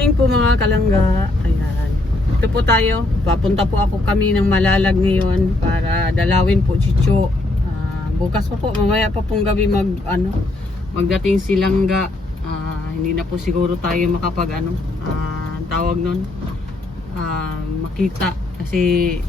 morning po mga kalangga. Ayan. Ito po tayo. Papunta po kami ng Malalag ngayon para dalawin po Chicho. Bukas pa po, mamaya pa pong gabi magdating si Langga. Hindi na po siguro tayo makapag tawag nun, makita kasi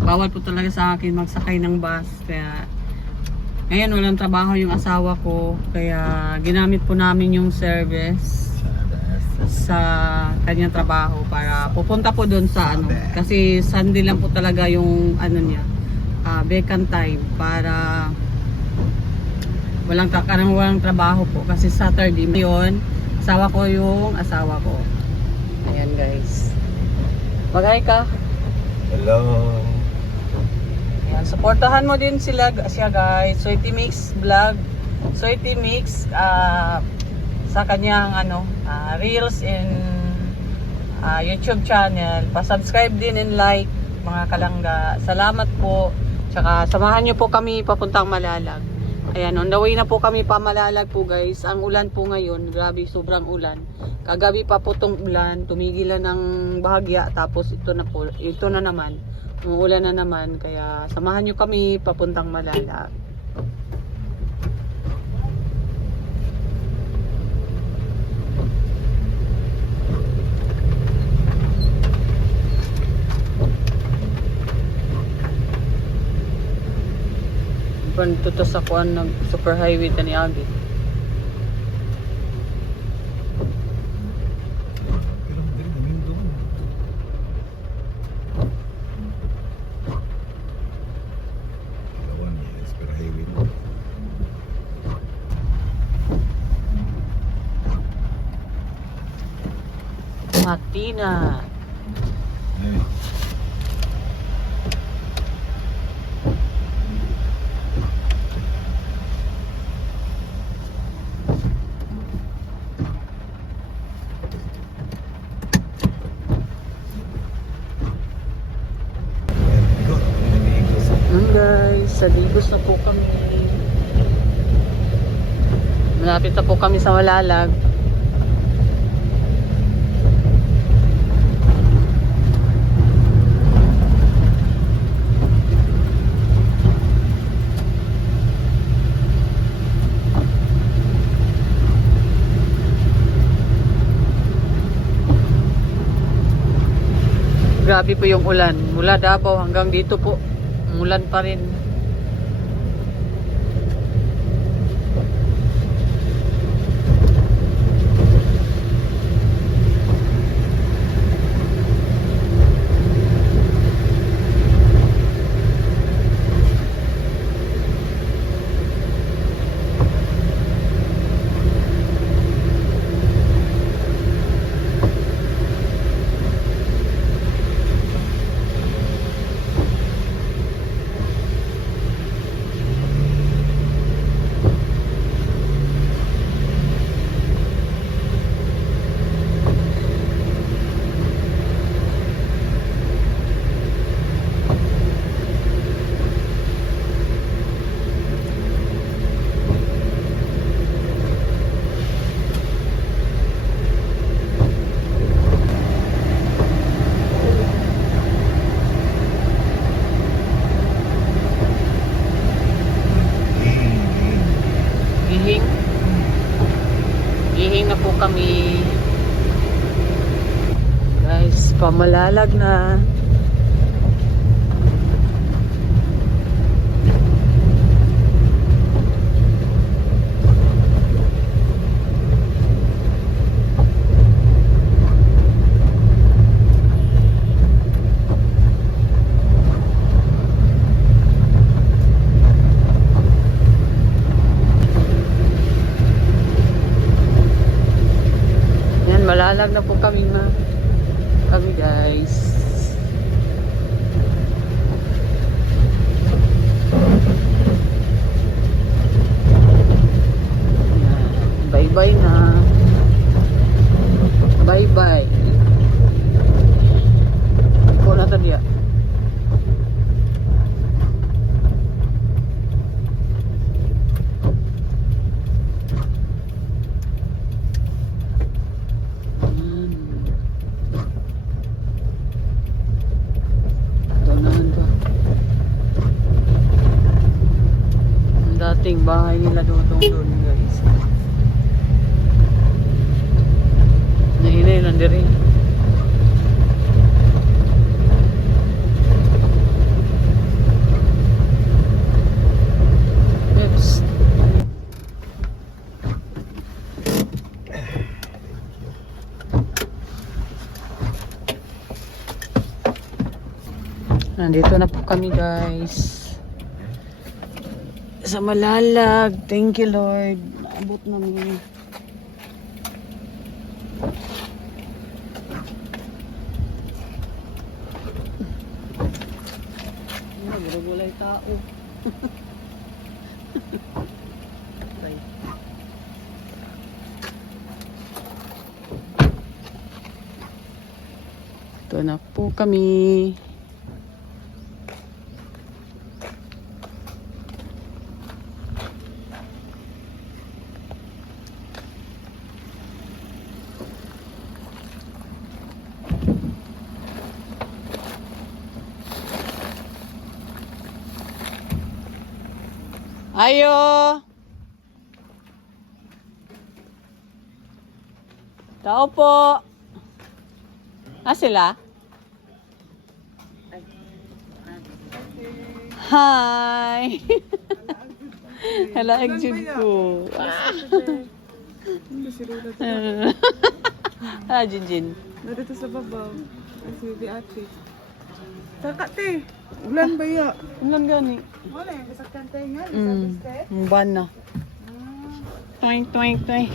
bawal po talaga sa akin magsakay ng bus. Kaya ngayon walang trabaho yung asawa ko, kaya ginamit po namin yung service sa kanyang trabaho para pupunta po doon sa kasi Sunday lang po talaga yung niya, vacant time para walang trabaho po kasi Saturday yun. Asawa ko yung asawa ko. Ayan guys, mag-hi ka. Hello. Ayan, supportahan mo din siya guys. Sweety Mix Vlog, Sweety Mix sa kanyang reels in YouTube channel. Pa-subscribe din and like mga kalangga. Salamat po. Tsaka samahan niyo po kami papuntang Malalag. Ayan, on the way na po kami pa Malalag po guys. Ang ulan po ngayon, grabe, sobrang ulan. Kagabi pa po tong ulan, tumigilan ng bahagya, tapos ito na naman. Umuulan na naman, kaya samahan niyo kami papuntang Malalag. Dito sa kuan ng super highway ta ni Agi. Matina. Guys, sa Digos na po kami. Malapit na po kami sa Malalag. Grabe po yung ulan. Mula Davao hanggang dito po. Umulan pa rin. Gihing na po kami guys, pamalalag na. Malalag na po kami guys. yung bahay nila doon guys. Nahinay lang diri. Oops. Nandito na po kami guys sa Malalag. Thank you Lord, naabot namin. Nagulay tao. Bye. Ito na po kami. Ayo. Tao po. Sila? Hi. Hala, agjud ko. Jinjin. Narito sa babaw. Si Beatrice. Taka te. Ulan ba ya? Ulan gani. Wala yung kasakyan tayo nga. Mban na. Toink, toink, toink.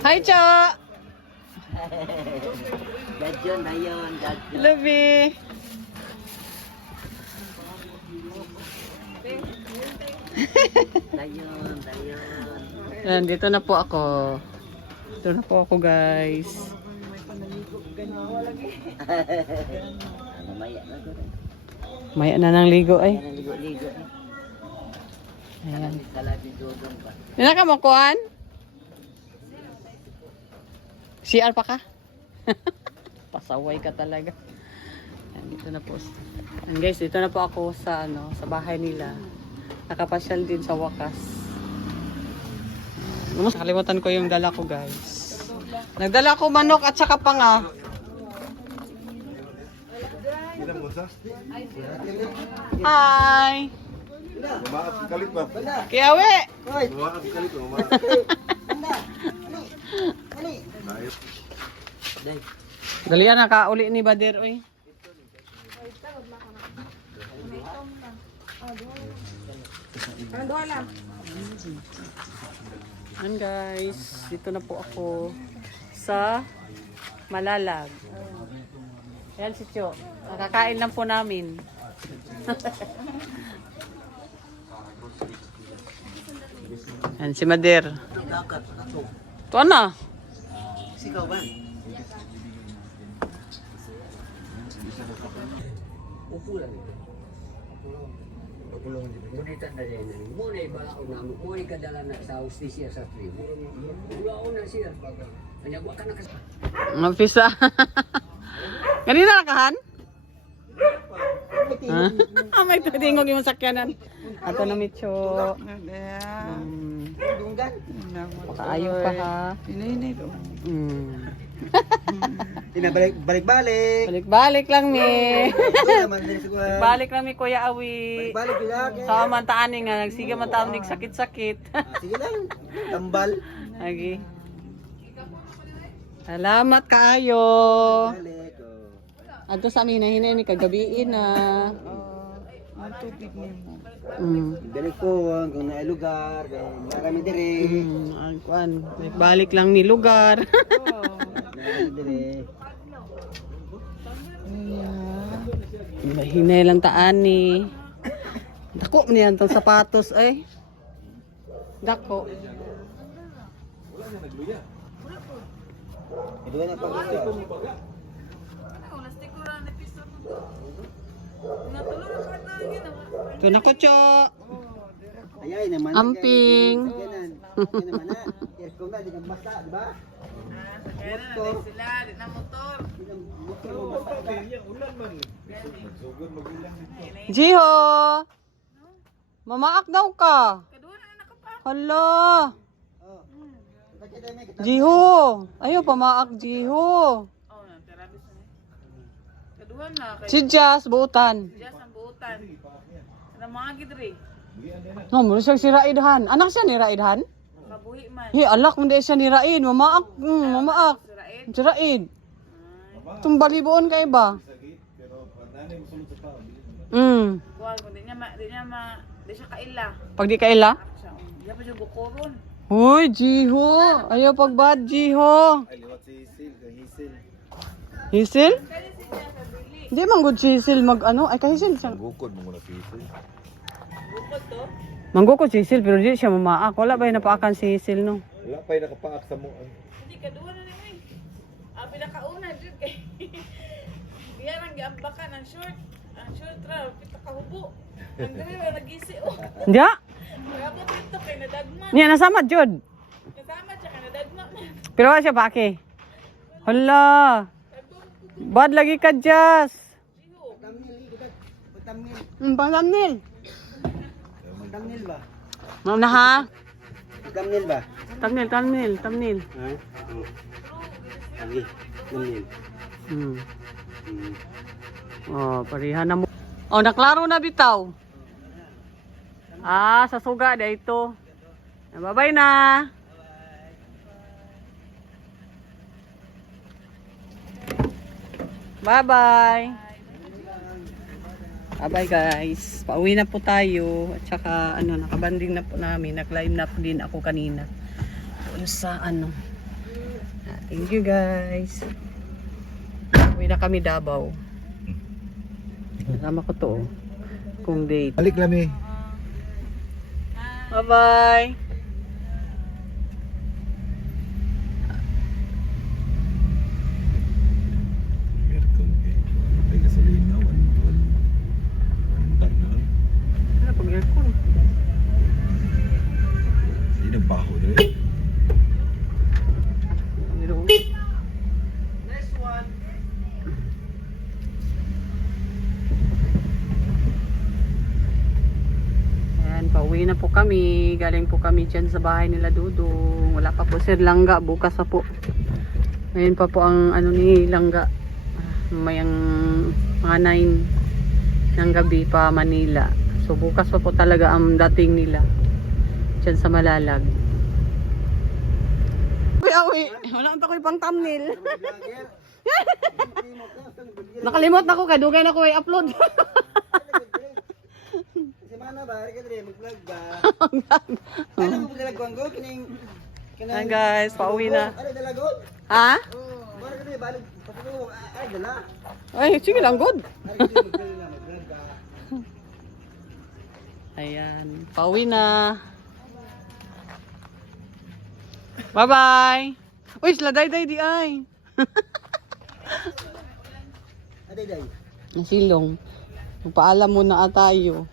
Hi, Cho! Dajon, dayon, Love you. dayon, dayon. Nandito na po ako. Dito na po ako, guys. Ano maya na ko rin. Maya na ng ligo ay. Ano ligo-ligo. Ayan. Salabi dodong pa. Hindi ka makuhan? CR pa ka? Pasaway ka talaga. Ayan, dito na po. And guys, dito na po ako sa sa bahay nila. Nakapasyal din sa wakas. Nakalimutan ko yung dala ko, guys. Nagdala ko manok at saka panga. Hi! Maaf kalit ba? Kiawe! Maaf kalit ba? Maaf. Dalian na ka uli ni Bader, oy. Ayan guys, dito na po ako sa Malalag. Ayan si Cho, nakakain lang po namin. Ayan si Mader. Ito na. Sigaw ba? Upo lang ito. Ngunit na rin. Muna iba ako namin. Muna ikadala na sa hostesya sa tribo. Mula ako na siya. Kanyagwa ka na kasi. Mapisa. Kanina nakahan? May tingog yung sakyanan. Ato na Micho. Dunggan. Pakaayo pa ha. Inay do. Balik-balik. Balik-balik lang mi. Ito naman din siguro. Balik lang mi Kuya Awi. Balik bilang. Sa mantaan nga nagsiga man taon nig sakit-sakit. Sige lang. Tambal. Lagi. Salamat kaayo. Balik. Adto sa amin hinay ni kagabiin na. Ang tubig nimo. Balik ko kung na lugar. Marami dire. Ang kuan, balik lang ni lugar. Marami dire. Hinay lang taan ni. Dako man yan tong sapatos ay. Dako. Ito na pag-ito. Ito na ko, Cho. Ayay naman. Amping. Ganun. Yan naman na. Aircon na, di kang basta, di ba? Kaya na natin sila, di na motor. Di kang motor mo basta ka. Jiho! Mamaak daw ka. Kadua na nakapa. Hala! Oh. Bakit tayo may kita? Jiho! Ayaw, pamaak Jiho. Oh, terabis na. Kadua na kay Si Jazz, buutan. Jazz ang buutan. Ano mga gidri? No, muna siya si Raidhan. Anak siya ni Raidhan? Kabuhi man. Hey, alak, hindi siya ni Raid. Mamaak. Mamaak. Sirain. Si Raid. Tumbalibuon ka iba. Kuha ko di siya kaila. Pag di kaila. Siya. Diya pa siya bukoron. Hoy, Jiho. Ayaw pagbad, Jiho. Ay, liwat si Hisil, kay Hisil. Hisil? Kaya si Jazz sa dili. Di man good si Hisil mag ano. Ay, kahisil siya. Bukod mo muna si Hisil. Bukod to. Manggo ko si Hisil, pero di siya mamaak. Wala ba yung napaakan si Hisil, no? Wala pa yung nakapaak sa mo. Hindi kadua na ni. Pinakauna jud kay. Diya nang giambakan ang short. Ang short ra kita kahubo. Ang diri nagisi oh. Diya? Magabot dito kay nadagma. Niya, nasama, Jod. Kasama siya kay nadagma. Pero wala siya baki. Hala. Bad lagi ka, Jazz. Thumbnail, ikot. Thumbnail. Pang thumbnail. Thumbnail ba? Na ha? Thumbnail ba? Thumbnail. Ha? Lagi. Thumbnail. Oh, parihan na mo. Oh, naklaro na bitaw. Ah, sa suga da ito. Bye-bye na. Bye-bye. Bye-bye guys. Pauwi na po tayo. At saka ano, nakabanding na po namin. Nag-live na po din ako kanina. Doon sa ano. Thank you guys. Uwi na kami Davao. Kasama ko to. Kung date. Balik lami. Bye-bye. May gasolina, one Ano pag aircon? Hindi nagbaho na rin. Ayan, pauwi na po kami. Galing po kami dyan sa bahay nila Dudong. Wala pa po si Langga. Bukas pa po. Ngayon pa po ang ano ni Langga. Mayang mga 9 ng gabi pa Manila. So bukas pa po talaga ang dating nila. Dyan sa Malalag. Uwi. Wala na ko pang thumbnail. Nakalimot na ko. Kadugay na ko i-upload. Si Mana ba? Hari ka dre, mag-vlog ba? Ano mo dalagwang ko? Kining... Ayan guys, pauwi na. Ano dalagod? Ha? Mara ka dre, balik. Patuloy, ay dala. Ay, sige lang, good. Hari ka dre, mag-vlog ba? Ayan, pauwi na. Bye-bye. Uy, sila day di ay. Aday, day. Nasilong. Magpaalam muna tayo.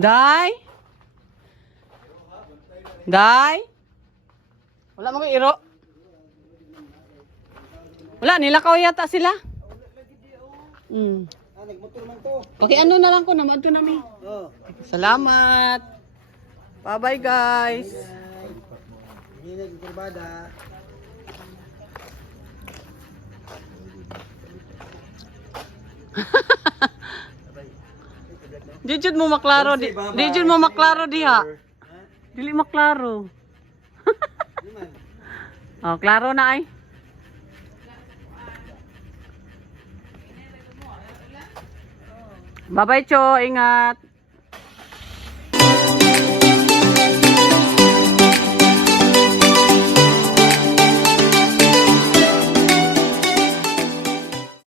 Day? Day? Wala mo ko iro. Wala, nilakaw yata sila. Ah, nagmotor man to. Pakiano na lang ko, naman to namin. Oh. Salamat. Bye-bye guys. Hindi nagkurbada. Di jud mo maklaro di. Di jud mo maklaro diha. Dili maklaro. Oh, klaro na ay. Bye-bye, Cho. Ingat.